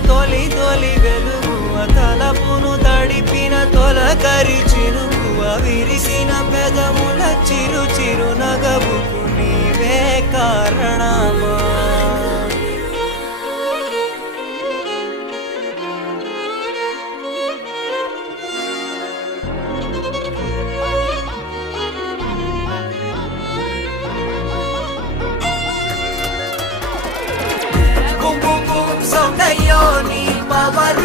తొలి తొలి వెలుగు తలపును తడిపిన తొలకరి చిరుగు విరిసిన పెదముల చిరు చిరు నగవుకు నీవే కారణమా సౌందర్యో నీ పవర్